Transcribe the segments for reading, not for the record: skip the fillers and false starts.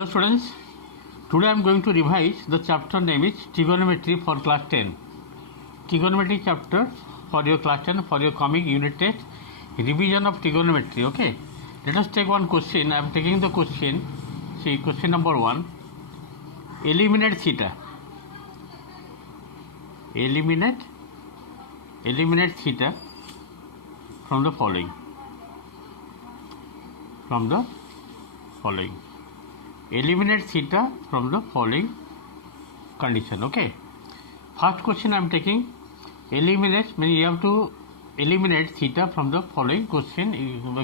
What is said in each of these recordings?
Hello students, today I am going to revise the chapter name is trigonometry for class 10. Trigonometry chapter for your class 10 for your coming unit test, revision of trigonometry. Okay, let us take one question. I am taking the question. See, question number 1. Eliminate theta. Eliminate theta from the following. Eliminate theta from the following condition. Okay, first question I am taking eliminate, means you have to eliminate theta from the following question.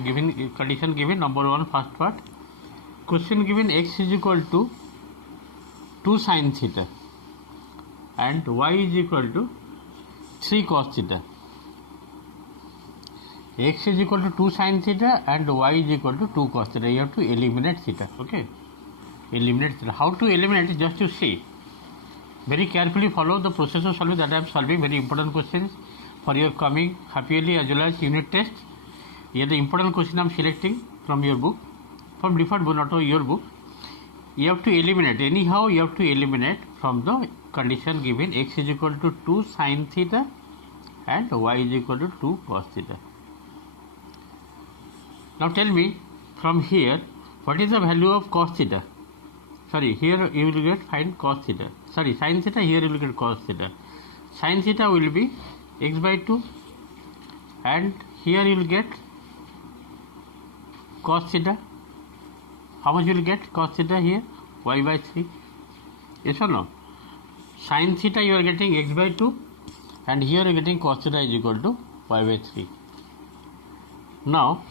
Given condition given number 1, first part. Question given x is equal to 2 sin theta and y is equal to 3 cos theta. X is equal to 2 sin theta and y is equal to 2 cos theta. You have to eliminate theta. Okay, eliminate theta. How to eliminate? Just to see. Very carefully follow the process of solving that I am solving. Very important questions for your coming half yearly as well as unit test. Here the important question I am selecting from your book, from different book, not your book. You have to eliminate. Anyhow, you have to eliminate from the condition given x is equal to 2 sin theta and y is equal to 2 cos theta. Now tell me from here what is the value of cos theta. Sorry, here you will get find cos theta. Sorry, sin theta, here you will get cos theta. Sin theta will be x by 2 and here you will get cos theta. How much you will get cos theta here? Y by 3. Yes or no? Sin theta you are getting x by 2 and here you are getting cos theta is equal to y by 3. Now,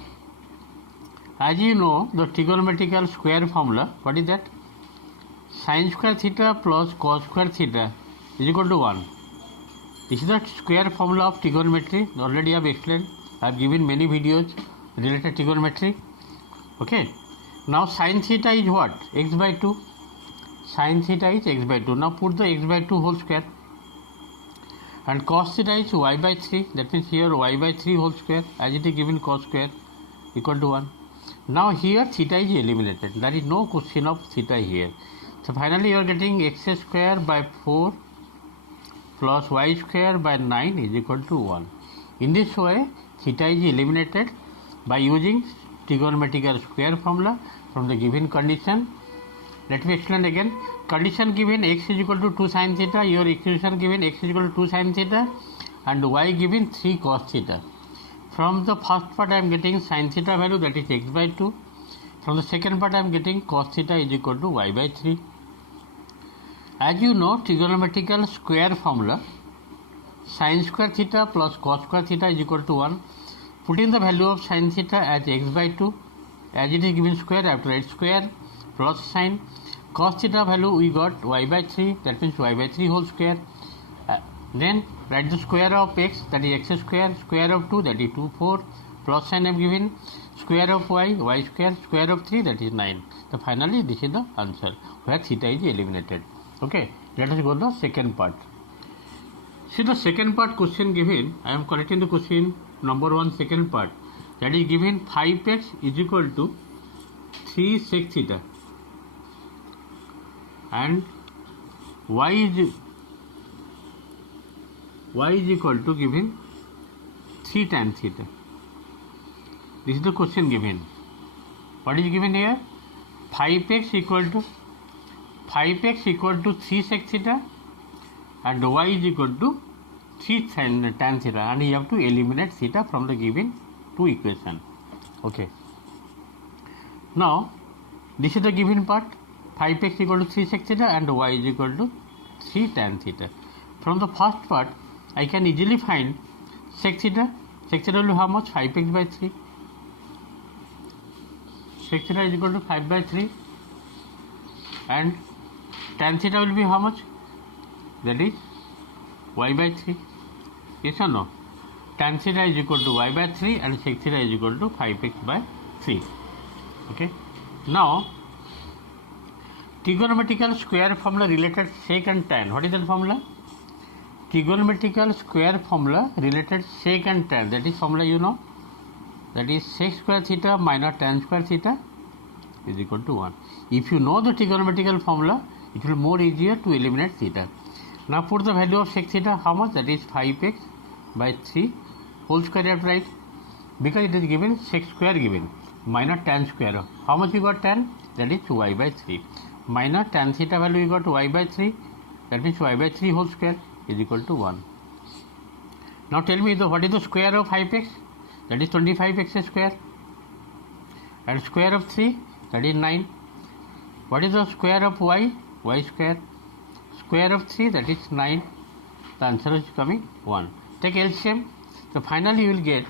as you know the trigonometrical square formula, what is that? Sin square theta plus cos square theta is equal to 1. This is the square formula of trigonometry. Already I have explained. I have given many videos related to trigonometry. Okay. Now sin theta is what? X by 2. Sin theta is x by 2. Now put the x by 2 whole square. And cos theta is y by 3. That means here y by 3 whole square as it is given cos square equal to 1. Now here theta is eliminated. There is no question of theta here. So finally you are getting x square by 4 plus y square by 9 is equal to 1. In this way theta is eliminated by using trigonometrical square formula from the given condition. Let me explain again. Condition given x is equal to 2 sin theta. Your equation given x is equal to 2 sin theta and y given 3 cos theta. From the first part I am getting sin theta value, that is x by 2. From the second part I am getting cos theta is equal to y by 3. As you know trigonometrical square formula, sin square theta plus cos square theta is equal to 1. Putting the value of sin theta as x by 2, as it is given square, I have to write square plus sin. Cos theta value we got y by 3, that means y by 3 whole square. Then write the square of x, that is x square, square of 2, that is 2, 4, plus sign I am given, square of y, y square, square of 3, that is 9. So finally this is the answer where theta is eliminated. Okay, let us go to the second part. See the second part question given, I am correcting the question number 1 second part, that is given 5x is equal to 3 sec theta and y is equal to given 3 tan theta. This is the question given. What is given here? 5x equal to 3 sec theta and y is equal to 3 tan theta, and you have to eliminate theta from the given two equation. Okay. Now this is the given part, 5x equal to 3 sec theta and y is equal to 3 tan theta. From the first part I can easily find sec theta. Sec theta will be how much? 5x by 3. Sec theta is equal to 5 by 3 and tan theta will be how much? That is y by 3. Yes or no? Tan theta is equal to y by 3 and sec theta is equal to 5x by 3. Okay. Now trigonometrical square formula related sec and tan. What is that formula? Trigonometrical square formula related sec and tan. That is formula you know. That is sec square theta minus tan square theta is equal to 1. If you know the trigonometrical formula, it will be more easier to eliminate theta. Now put the value of sec theta, how much? That is 5x by 3 whole square, you have to write, because it is given sec square given minus tan square. How much you got tan? That is y by 3 minus tan theta value you got y by 3, that means y by 3 whole square is equal to 1. Now tell me what is the square of 5x? That is 25x square, and square of 3, that is 9. What is the square of y? Y square. Square of 3, that is 9. The answer is coming 1. Take LCM. So finally you will get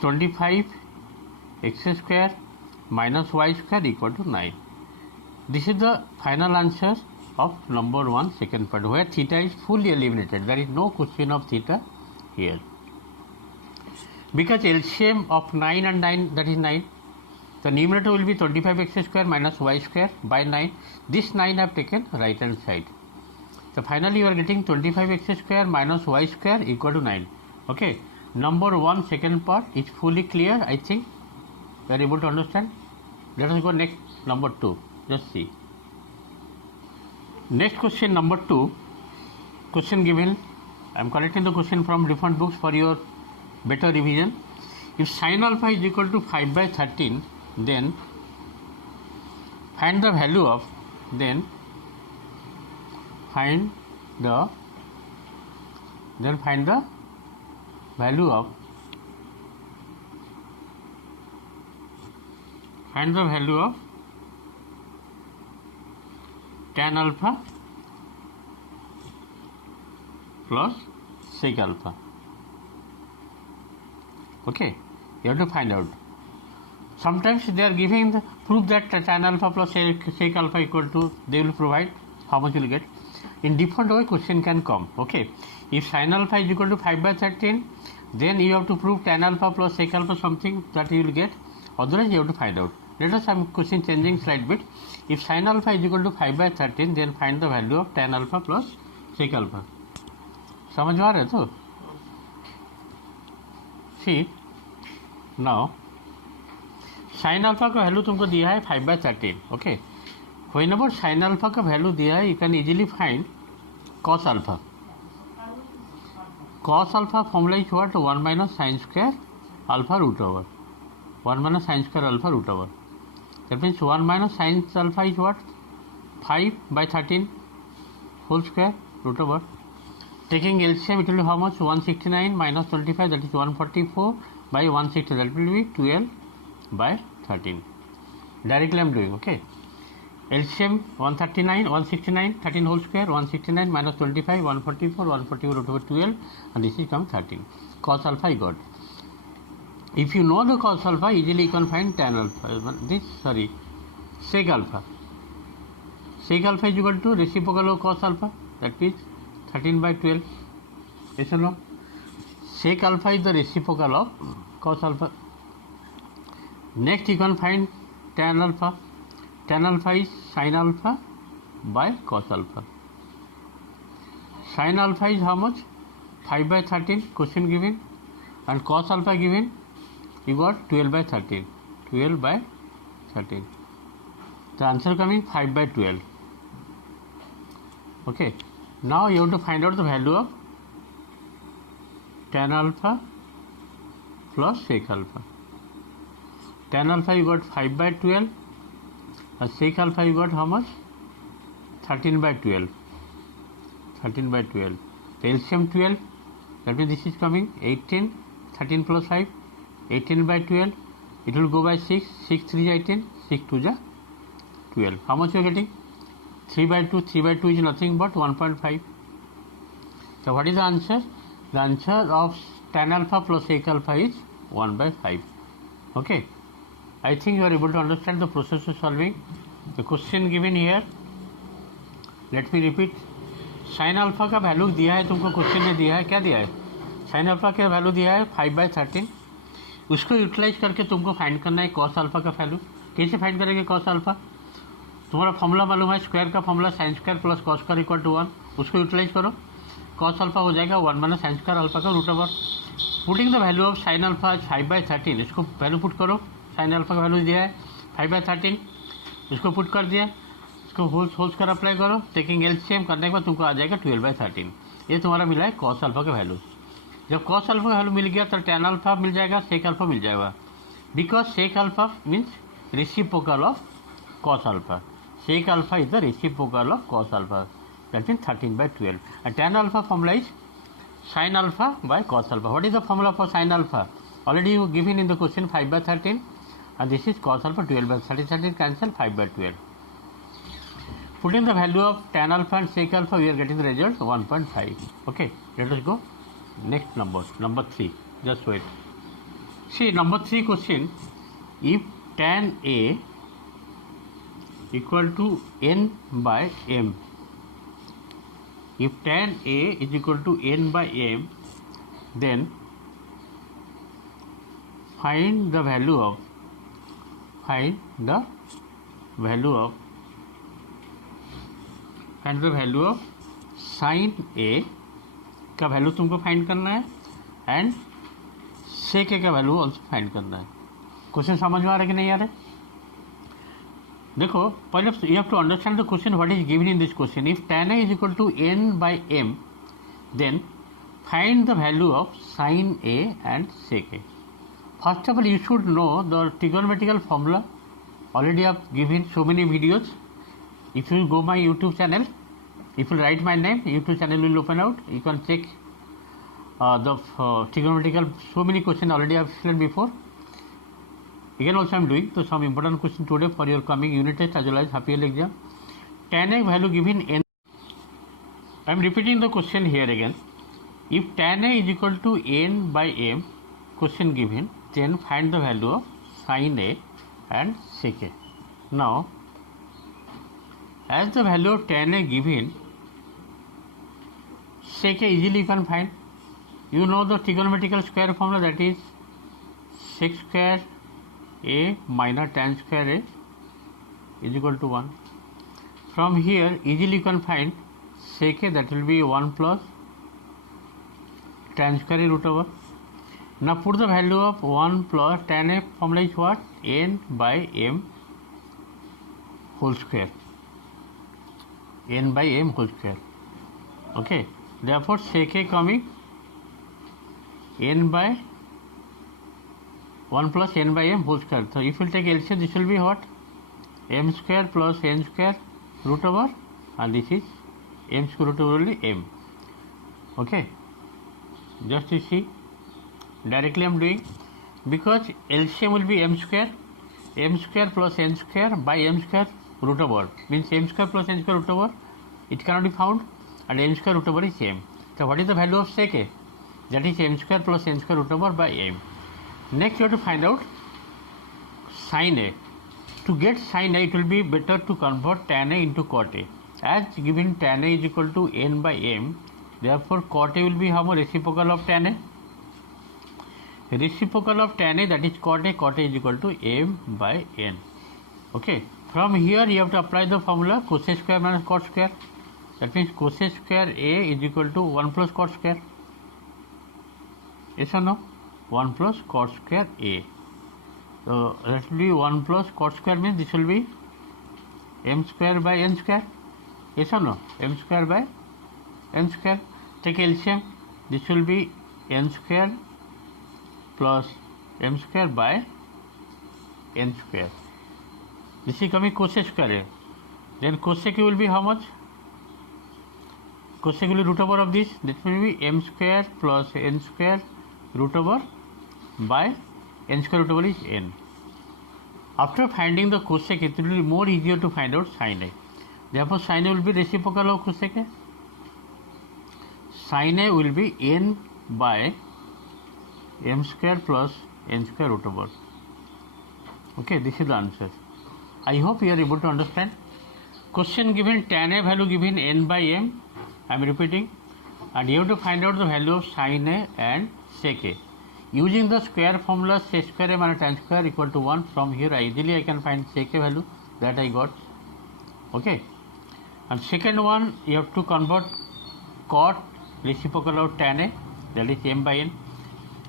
25x square minus y square equal to 9. This is the final answer of number 1 second part, where theta is fully eliminated. There is no question of theta here, because LCM of 9 and 9, that is 9. The numerator will be 25x square minus y square by 9. This 9 I have taken right hand side. So finally you are getting 25x square minus y square equal to 9. Okay, number 1 second part is fully clear. I think you are able to understand. Let us go next, number 2. Just see. Next question, number 2. Question given. I am collecting the question from different books for your better revision. If sin alpha is equal to 5 by 13, then find the value of, find the value of tan alpha plus sec alpha. Okay, you have to find out. Sometimes they are giving the proof that tan alpha plus sec alpha equal to, they will provide how much you will get. In different way question can come. Okay, if sin alpha is equal to 5 by 13, then you have to prove tan alpha plus sec alpha something that you will get. Otherwise you have to find out. Let us have question changing slight bit. If sin alpha is equal to 5 by 13, then find the value of tan alpha plus sec alpha. समझ में आ रहा है तो? See, now sin alpha का value तुमको दिया है 5 by 13. Okay, whenever sin alpha का वैल्यू दिया है, you can easily find cos alpha. Cos alpha formula is what? 1 minus sin square alpha root over. 1 minus sin square alpha root over. That means 1 minus sin alpha is what? 5 by 13 whole square root over. Taking LCM, it will be how much? 169 minus 25, that is 144 by 160, that will be 12 by 13. Directly I am doing. Okay, LCM 139, 169, 13 whole square, 169 minus 25, 144, 144 root over 12, and this is come 13. Cos alpha I got. If you know the cos alpha, easily you can find tan alpha. Sec alpha. Sec alpha is equal to reciprocal of cos alpha, that is 13 by 12. Yes or no? Sec alpha is the reciprocal of cos alpha. Next you can find tan alpha. Tan alpha is sin alpha by cos alpha. Sin alpha is how much? 5 by 13, question given, and cos alpha given, you got 12 by 13. 12 by 13. The answer coming 5 by 12. Okay, now you have to find out the value of tan alpha plus sec alpha. Tan alpha you got 5 by 12, and sec alpha you got how much? 13 by 12. 13 by 12. The LCM 12, that means this is coming 18, 13 plus 5, 18 by 12, it will go by 6, 6 3 is 18, 6 2 is 12. How much you are getting? 3 by 2, 3 by 2 is nothing but 1.5. So what is the answer? The answer of tan alpha plus sec alpha is 1 by 5. Okay, I think you are able to understand the process of solving. The question given here, let me repeat. sin alpha का value दिया है तुमको, question में दिया है, क्या दिया है? sin alpha का वैल्यू दिया है 5 by 13. उसको यूटिलाइज करके तुमको फाइंड करना है cos alpha का वैल्यू. कैसे फाइंड करेंगे cos alpha? तुम्हारा फॉर्मूला मालूम है, स्क्वायर का formula sin square plus cos square equal to 1. उसको यूटिलाइज करो, cos alpha हो जाएगा 1 माइनस sin स्क्वायर अल्फा का root over. Putting the value of sin alpha 5 by 13, इसको वैल्यू पुट करो. sin alpha का वैल्यू दिया है 5/13 इसको पुट कर दिया, इसको होल स्क्वायर अप्लाई करो, टेकिंग एलसीएम करने के बाद तुमको आ जाएगा 12/13। ये तुम्हारा मिला है कॉस अल्फा का वैल्यू। जब कॉस अल्फा का वैल्यू मिल गया तो टैन अल्फा मिल जाएगा, सेक अल्फा मिल जाएगा, because sec alpha means reciprocal of cos alpha. Sec alpha is the reciprocal of cos alpha. That means 13/12. And tan alpha formula is sin alpha by cos alpha. What is the formula for sin alpha? Already you given in the question 5/13, and this is cos alpha 12/13. 13 cancel 5/12. Putting the value of tan alpha and sec alpha, we are getting the result 1.5. Okay, let us go next number. Number 3. Just wait. See number 3 question. If tan A equal to n by m, if tan A is equal to n by m, then find the value of sin A का value तुमको find करना है and sec A का value also find करना है। Question समझ में आ रहा है कि नहीं आ रहा है? देखो पहले you have to understand the question what is given in this question. If tan A is equal to n by m, then find the value of sin A and sec A। First of all you should know the trigonometrical formula. Already I have given so many videos. If you go my YouTube channel, if you write my name, YouTube channel will open out. You can check the trigonometrical, so many questions already I have explained before. Again also I am doing so some important question today for your coming unit test as well as half yearly exam. Tan A value given n. I am repeating the question here again. If tan A is equal to n by m, question given, then find the value of sin A and sec A. Now as the value of tan A given, sec A easily you can find. You know the trigonometrical square formula, that is sec square A minus tan square A is equal to 1. From here easily you can find sec A, that will be 1 plus tan square A root over. Now put the value of 1 plus tan A formula is what? N by m whole square. N by m whole square. Okay. Therefore sec A coming n by 1 plus n by m whole square. So if you take LCM, this will be what? M square plus n square root over, and this is m square root over only m. Okay. Just you see, directly I am doing, because LCM will be m square plus n square by m square root over, means m square plus n square root over, it cannot be found, and m square root over is m. So what is the value of sec A? That is m square plus n square root over by m. Next you have to find out sin A. To get sin A, it will be better to convert tan A into cot A. As given tan A is equal to n by m, therefore cot A will be how much? Reciprocal of tan A. Reciprocal of tan A, that is cot A is equal to m by n. Okay. From here you have to apply the formula cos A square minus cot square. That means cos A square A is equal to 1 plus cot square. Yes or no? 1 plus cot square A. So that will be 1 plus cot square, means this will be m square by n square. Yes or no? M square by n square. Take LCM. This will be n square plus m square by n square. This is coming cos A square A. Then cosec will be how much? Cosec will be root over of this. This will be m square plus n square root over by n square root over is n. After finding the cosec, it will be more easier to find out sin A. Therefore sin A will be reciprocal of cosec A. Sin A will be n by m square plus n square root over. Okay, this is the answer. I hope you are able to understand. Question given tan A value given n by m. I am repeating, and you have to find out the value of sin A and sec A. Using the square formula sec square A minus tan square equal to 1, from here easily I can find sec A value that I got. Okay. And second one, you have to convert cot reciprocal of tan A, that is m by n.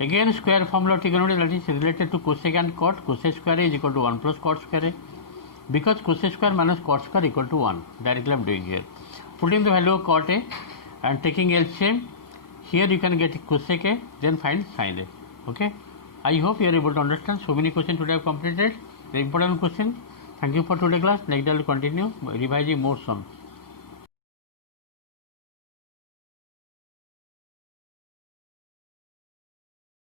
Again square formula of trigonometry, that is related to cosec and cot. Cosec square is equal to 1 plus cot square, because cosec square minus cot square equal to 1. Directly I am doing here. Putting the value of cot A and taking LCM, here you can get cosec A, then find sin A. Okay. I hope you are able to understand. So many questions today I have completed. The important question. Thank you for today class. Next day I will continue revising more sums.